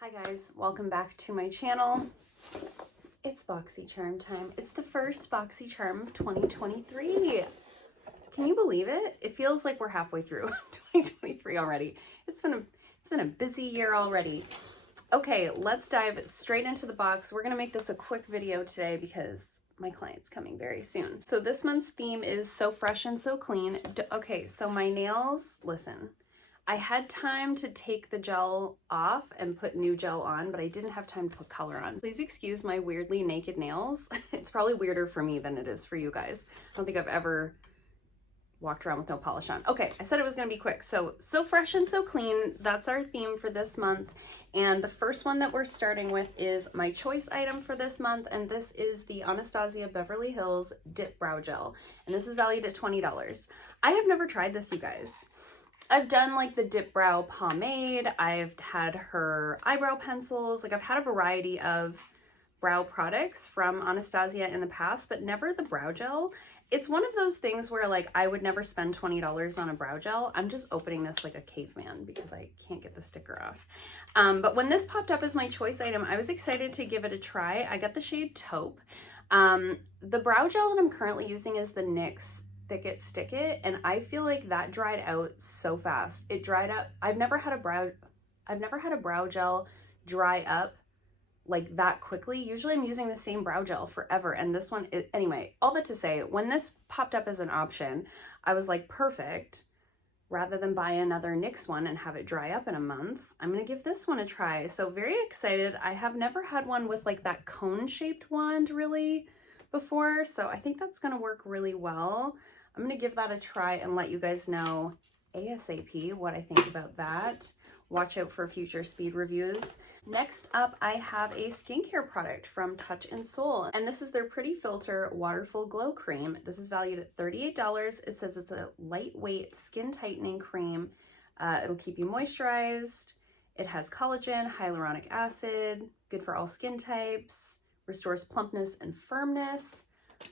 Hi guys, welcome back to my channel. It's Boxycharm time. It's the first Boxycharm of 2023. Can you believe it? It feels like we're halfway through 2023 already. It's been a busy year already. Okay, let's dive straight into the box. We're gonna make this a quick video today because my client's coming very soon. So this month's theme is So Fresh and So Clean. Okay, so my nails, listen. I had time to take the gel off and put new gel on, but I didn't have time to put color on. Please excuse my weirdly naked nails. It's probably weirder for me than it is for you guys. I don't think I've ever walked around with no polish on. Okay, I said it was gonna be quick. So fresh and so clean, that's our theme for this month. And the first one that we're starting with is my choice item for this month, and this is the Anastasia Beverly Hills Dipbrow Gel. And this is valued at $20. I have never tried this, you guys. I've done like the Dipbrow pomade, I've had her eyebrow pencils, like I've had a variety of brow products from Anastasia in the past, but never the brow gel. It's one of those things where like I would never spend $20 on a brow gel. I'm just opening this like a caveman because I can't get the sticker off. But when this popped up as my choice item, I was excited to give it a try. I got the shade Taupe. The brow gel that I'm currently using is the NYX Thick It Stick It, and I feel like that dried out so fast. It dried up. I've never had a brow gel dry up like that quickly. Usually I'm using the same brow gel forever, and this one, anyway, all that to say, when this popped up as an option, I was like, perfect. Rather than buy another NYX one and have it dry up in a month, I'm gonna give this one a try. So very excited. I have never had one with like that cone-shaped wand really before, so I think that's gonna work really well. I'm gonna give that a try and let you guys know ASAP what I think about that. Watch out for future speed reviews. Next up, I have a skincare product from Touch in Soul, and this is their Pretty Filter Waterful Glow Cream. This is valued at $38. It says it's a lightweight skin tightening cream. It'll keep you moisturized. It has collagen, hyaluronic acid, good for all skin types, restores plumpness and firmness.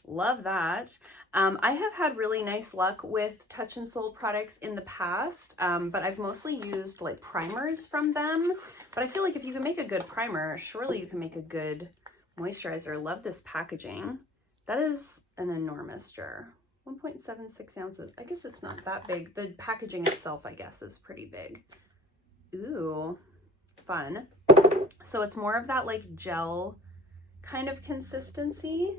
Love that. I have had really nice luck with Touch in Soul products in the past, but I've mostly used like primers from them. But I feel like if you can make a good primer, surely you can make a good moisturizer. Love this packaging. That is an enormous jar. 1.76 ounces. I guess it's not that big. The packaging itself, I guess, is pretty big. Ooh, fun. So it's more of that like gel kind of consistency,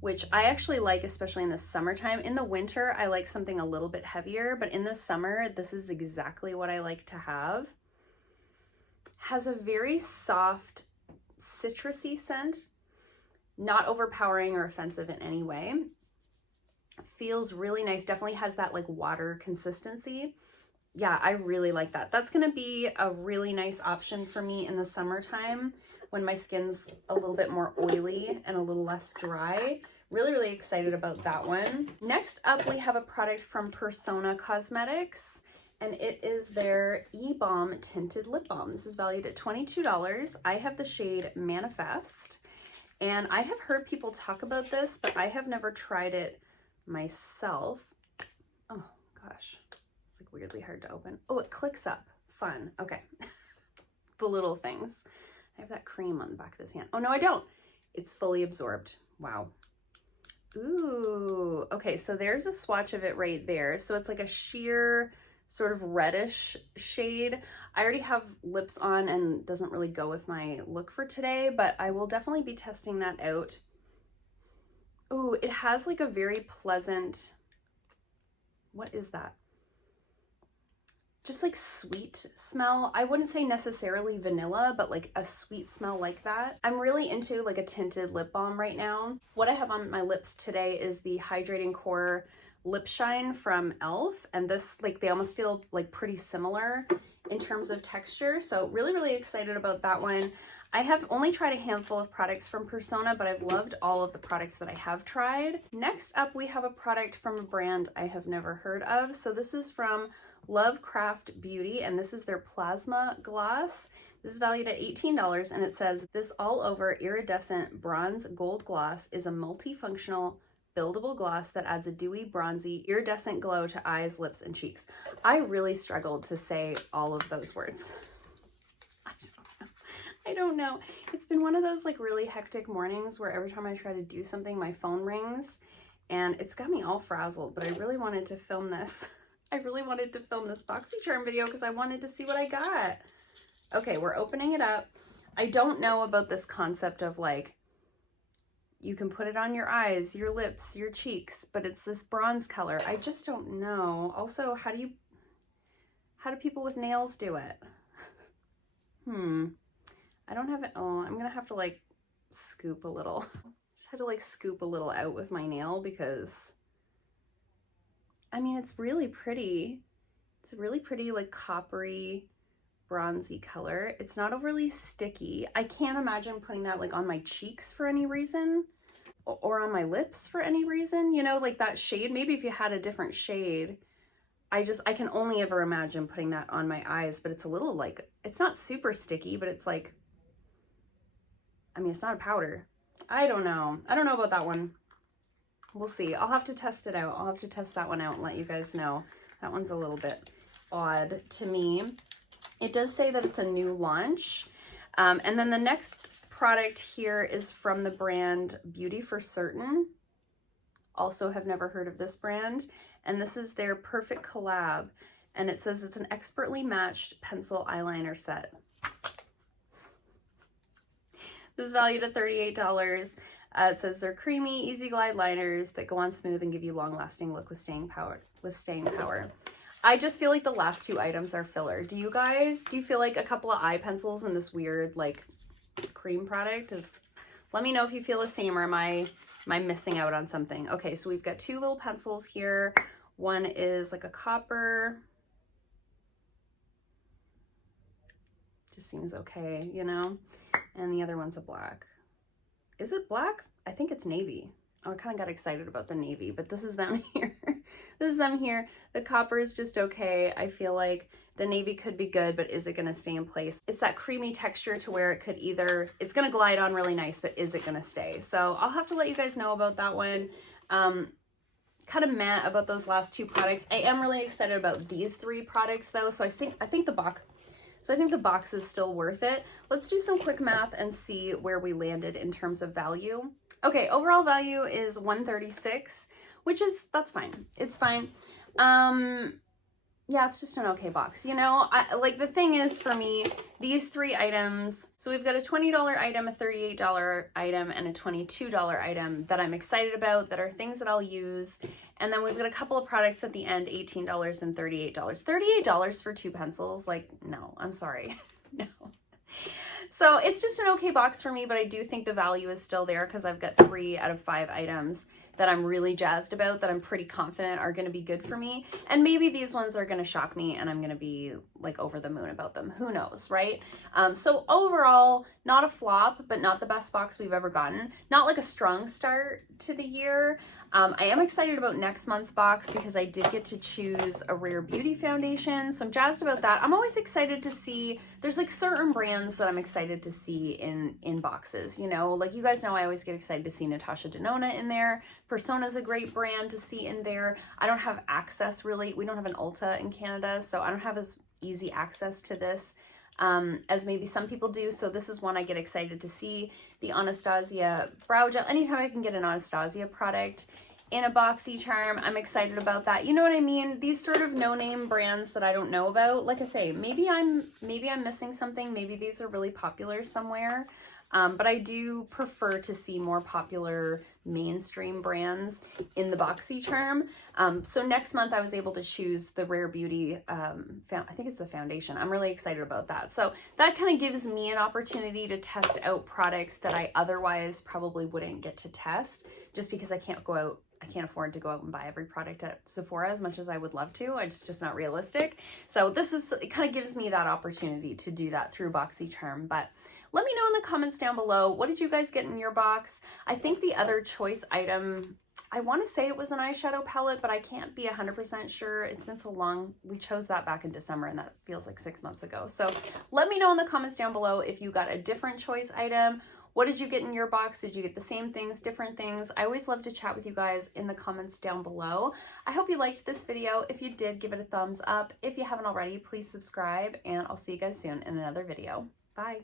which I actually like, especially in the summertime. In the winter, I like something a little bit heavier, but in the summer, this is exactly what I like to have. Has a very soft, citrusy scent, not overpowering or offensive in any way. Feels really nice, definitely has that like water consistency. Yeah, I really like that. That's gonna be a really nice option for me in the summertime when my skin's a little bit more oily and a little less dry. Really, really excited about that one. Next up, we have a product from Persona Cosmetics, and it is their E-Balm Tinted Lip Balm. This is valued at $22. I have the shade Manifest, and I have heard people talk about this, but I have never tried it myself. Oh gosh, it's like weirdly hard to open. Oh, it clicks up. Fun. Okay. The little things. I have that cream on the back of this hand. Oh no, I don't. It's fully absorbed. Wow. Ooh, okay, so there's a swatch of it right there. So it's like a sheer sort of reddish shade. I already have lips on and doesn't really go with my look for today, but I will definitely be testing that out. Ooh, it has like a very pleasant, what is that? Just like sweet smell. I wouldn't say necessarily vanilla, but like a sweet smell like that. I'm really into like a tinted lip balm right now. What I have on my lips today is the Hydrating Core Lip Shine from e.l.f. And this, like, they almost feel like pretty similar in terms of texture. So really, really excited about that one. I have only tried a handful of products from Persona, but I've loved all of the products that I have tried. Next up, we have a product from a brand I have never heard of. So this is from Love+Craft+Beauty, and this is their Plasma Gloss. This is valued at $18, and it says, this all-over iridescent bronze gold gloss is a multifunctional buildable gloss that adds a dewy, bronzy, iridescent glow to eyes, lips, and cheeks. I really struggled to say all of those words. I don't know. I don't know. It's been one of those like really hectic mornings where every time I try to do something, my phone rings and it's got me all frazzled, but I really wanted to film this. I really wanted to film this Boxycharm video because I wanted to see what I got. Okay, we're opening it up. I don't know about this concept of like, you can put it on your eyes, your lips, your cheeks, but it's this bronze color. I just don't know. Also, how do people with nails do it? I don't have it. Oh, I'm gonna have to like scoop a little. Just had to like scoop a little out with my nail because, I mean, it's really pretty. It's a really pretty like coppery, bronzy color. It's not overly sticky. I can't imagine putting that like on my cheeks for any reason or on my lips for any reason, you know, like that shade. Maybe if you had a different shade, I can only ever imagine putting that on my eyes, but it's a little like, it's not super sticky, but it's like, I mean, it's not a powder. I don't know. I don't know about that one. We'll see. I'll have to test it out. I'll have to test that one out and let you guys know. That one's a little bit odd to me. It does say that it's a new launch. And then the next product here is from the brand Beauty for Certain. Also have never heard of this brand. And this is their Perfect Collab. And it says it's an expertly matched pencil eyeliner set. This is valued at $38. It says they're creamy, easy glide liners that go on smooth and give you long-lasting look with staying power. I just feel like the last two items are filler. Do you guys? Do you feel like a couple of eye pencils and this weird like cream product is? Let me know if you feel the same, or am I missing out on something? Okay, so we've got two little pencils here. One is like a copper. Just seems okay, you know? And the other one's a black. Is it black? I think it's navy. Oh, I kind of got excited about the navy, but this is them here. This is them here. The copper is just okay. I feel like the navy could be good, but is it going to stay in place? It's that creamy texture to where it could either, it's going to glide on really nice, but is it going to stay? So I'll have to let you guys know about that one. Kind of meh about those last two products. I am really excited about these three products though. So I think the box is still worth it. Let's do some quick math and see where we landed in terms of value. Okay, overall value is $136, which is, that's fine. It's fine. Yeah, it's just an okay box. You know, like the thing is for me, these three items, so we've got a $20 item, a $38 item, and a $22 item that I'm excited about, that are things that I'll use. And then we've got a couple of products at the end, $18 and $38. $38 for two pencils, like, no, I'm sorry, no. So it's just an okay box for me, but I do think the value is still there because I've got 3 out of 5 items that I'm really jazzed about, that I'm pretty confident are going to be good for me. And maybe these ones are going to shock me and I'm going to be like over the moon about them. Who knows, right? So overall, not a flop, but not the best box we've ever gotten. Not like a strong start to the year. I am excited about next month's box because I did get to choose a Rare Beauty foundation. So I'm jazzed about that. I'm always excited to see, there's like certain brands that I'm excited to see in boxes, you know, like you guys know I always get excited to see Natasha Denona in there. Persona's a great brand to see in there. I don't have access really. We don't have an Ulta in Canada, so I don't have as easy access to this as maybe some people do. So this is one I get excited to see. The Anastasia brow gel. Anytime I can get an Anastasia product in a Boxycharm, I'm excited about that. You know what I mean? These sort of no-name brands that I don't know about. Like I say, maybe I'm missing something. Maybe these are really popular somewhere. But I do prefer to see more popular mainstream brands in the Boxycharm. So next month I was able to choose the Rare Beauty, I think it's the foundation. I'm really excited about that. So that kind of gives me an opportunity to test out products that I otherwise probably wouldn't get to test just because I can't afford to go out and buy every product at Sephora as much as I would love to. It's just not realistic. So it kind of gives me that opportunity to do that through Boxycharm. But let me know in the comments down below, what did you guys get in your box? I think the other choice item, I want to say it was an eyeshadow palette, but I can't be 100% sure. It's been so long. We chose that back in December and that feels like 6 months ago. So let me know in the comments down below if you got a different choice item. What did you get in your box? Did you get the same things, different things? I always love to chat with you guys in the comments down below. I hope you liked this video. If you did, give it a thumbs up. If you haven't already, please subscribe, and I'll see you guys soon in another video. Bye.